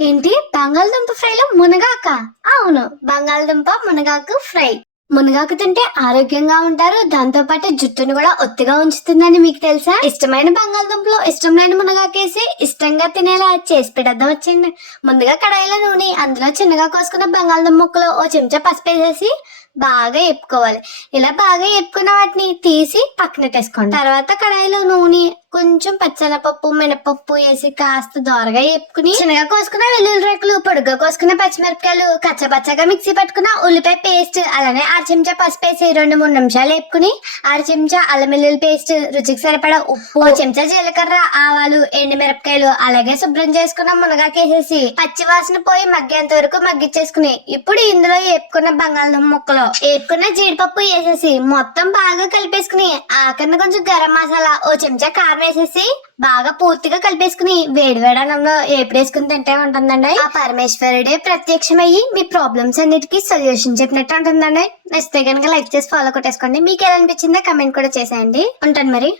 ఏంటి బంగాళదుంప ఫ్రైలో మునగాక? అవును, బంగాళదుంప మునగాకు ఫ్రై. మునగాకు తింటే ఆరోగ్యంగా ఉంటారు, దాంతో పాటు జుట్టును కూడా ఒత్తిగా ఉంచుతుందని మీకు తెలుసా? ఇష్టమైన బంగాళదుంపలో ఇష్టం లేని మునగాకేసి ఇష్టంగా తినేలా చేసి పెడదాం వచ్చింది. ముందుగా కడాయిలో నూనె, అందులో చిన్నగా కోసుకున్న బంగాళదుంప ముక్కలు ఓ చెంచా పసుపు వేసేసి బాగా వేపుకోవాలి. ఇలా బాగా వేపుకున్న వాటిని తీసి పక్కన పెట్టేసుకోండి. తర్వాత కడాయిలో నూనె, కొంచెం పచ్చెనపప్పు, మినపప్పు వేసి కాస్త దోరగా వేపుకుని చిన్నగా కోసుకున్న వెల్లుల్లి రేకులు, పొడుగ్గా కోసుకున్న పచ్చిమిరపకాయలు, కచ్చపచ్చగా మిక్సీ పట్టుకున్న ఉల్లిపాయ పేస్ట్, అలానే 6 చెంచా పసుపు వేసి 2-3 నిమిషాలు వేపుకుని 6 చెంచా అల్లం వెల్లుల్లి పేస్ట్, రుచికి సరిపడా ఉప్పు, 1 చెంచా జీలకర్ర, ఆవాలు, ఎండు మిరపకాయలు, అలాగే శుభ్రం చేసుకున్న మునగాకేసేసి పచ్చి వాసన పోయి మగ్గేంత వరకు మగ్గిచ్చేసుకుని ఇప్పుడు ఇందులో వేపుకున్న బంగాళదుంప ముక్కలు, వేపుకున్న జీడిపప్పు వేసేసి మొత్తం బాగా కలిపేసుకుని ఆఖరిన కొంచెం గరం మసాలా, 1 చెంచా కారం వేసేసి బాగా పూర్తిగా కలిపేసుకుని వేడి వేడనంలో వేపుడేసుకుని తింటే ఉంటుందండి. ఆ పరమేశ్వరుడే ప్రత్యక్షమయ్యి మీ ప్రాబ్లమ్స్ అన్నిటికీ సొల్యూషన్ చెప్పినట్టు ఉంటుందండి. నచ్చితే కనుక లైక్ చేసి ఫాలో కొట్టేసుకోండి. మీకు ఎలా అనిపించిందో కమెంట్ కూడా చేసేయండి. ఉంటాను మరి.